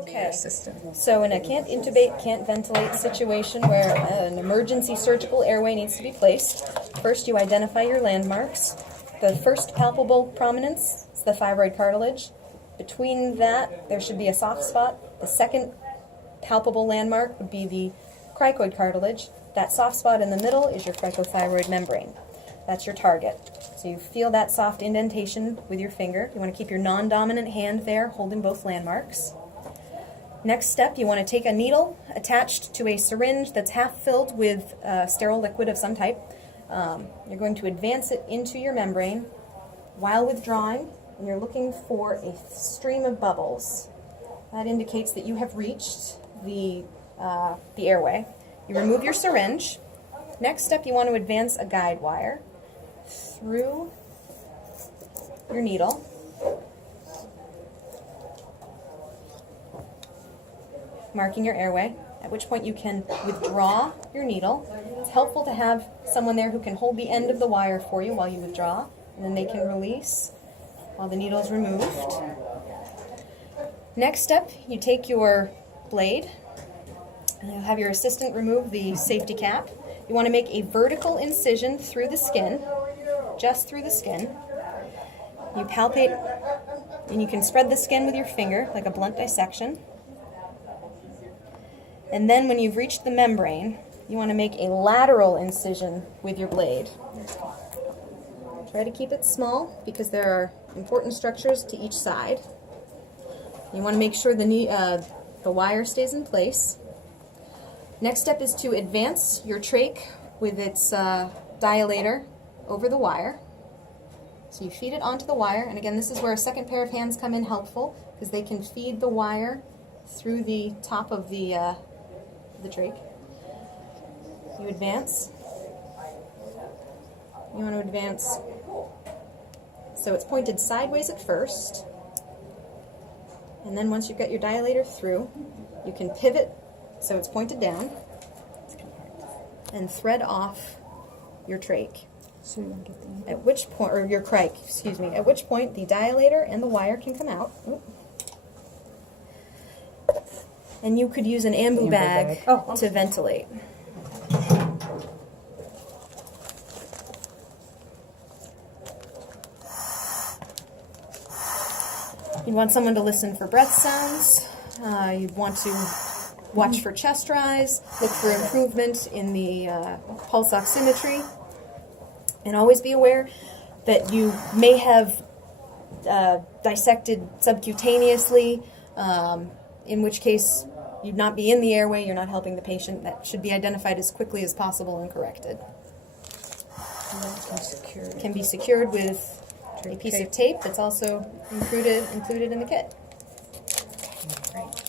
Okay, so in a can't intubate, can't ventilate situation where an emergency surgical airway needs to be placed, first you identify your landmarks. The first palpable prominence is the thyroid cartilage. Between that, there should be a soft spot. The second palpable landmark would be the cricoid cartilage. That soft spot in the middle is your cricothyroid membrane. That's your target. So you feel that soft indentation with your finger. You want to keep your non-dominant hand there, holding both landmarks. Next step, you want to take a needle attached to a syringe that's half filled with sterile liquid of some type. You're going to advance it into your membrane while withdrawing, and you're looking for a stream of bubbles. That indicates that you have reached the airway. You remove your syringe. Next step, you want to advance a guide wire through your needle. Marking your airway, at which point you can withdraw your needle. It's helpful to have someone there who can hold the end of the wire for you while you withdraw, and then they can release while the needle is removed. Next step, you take your blade, and you'll have your assistant remove the safety cap. You want to make a vertical incision through the skin, just through the skin. You palpate, and you can spread the skin with your finger, like a blunt dissection. And then when you've reached the membrane, you want to make a lateral incision with your blade. Try to keep it small because there are important structures to each side. You want to make sure the wire stays in place. Next step is to advance your trach with its dilator over the wire. So you feed it onto the wire, and again, this is where a second pair of hands come in helpful because they can feed the wire through the top of the trach. You advance. You want to advance so it's pointed sideways at first, and then once you've got your dilator through, you can pivot so it's pointed down and thread off your trach. So you don't get the At which point, or your cric, excuse me, at which point the dilator and the wire can come out. Oop. And you could use an ambu bag to ventilate. You'd want someone to listen for breath sounds. You'd want to watch for chest rise, look for improvement in the pulse oximetry, and always be aware that you may have dissected subcutaneously, in which case you'd not be in the airway, you're not helping the patient. That should be identified as quickly as possible and corrected. Can be secured with a piece of tape that's also included in the kit. Right.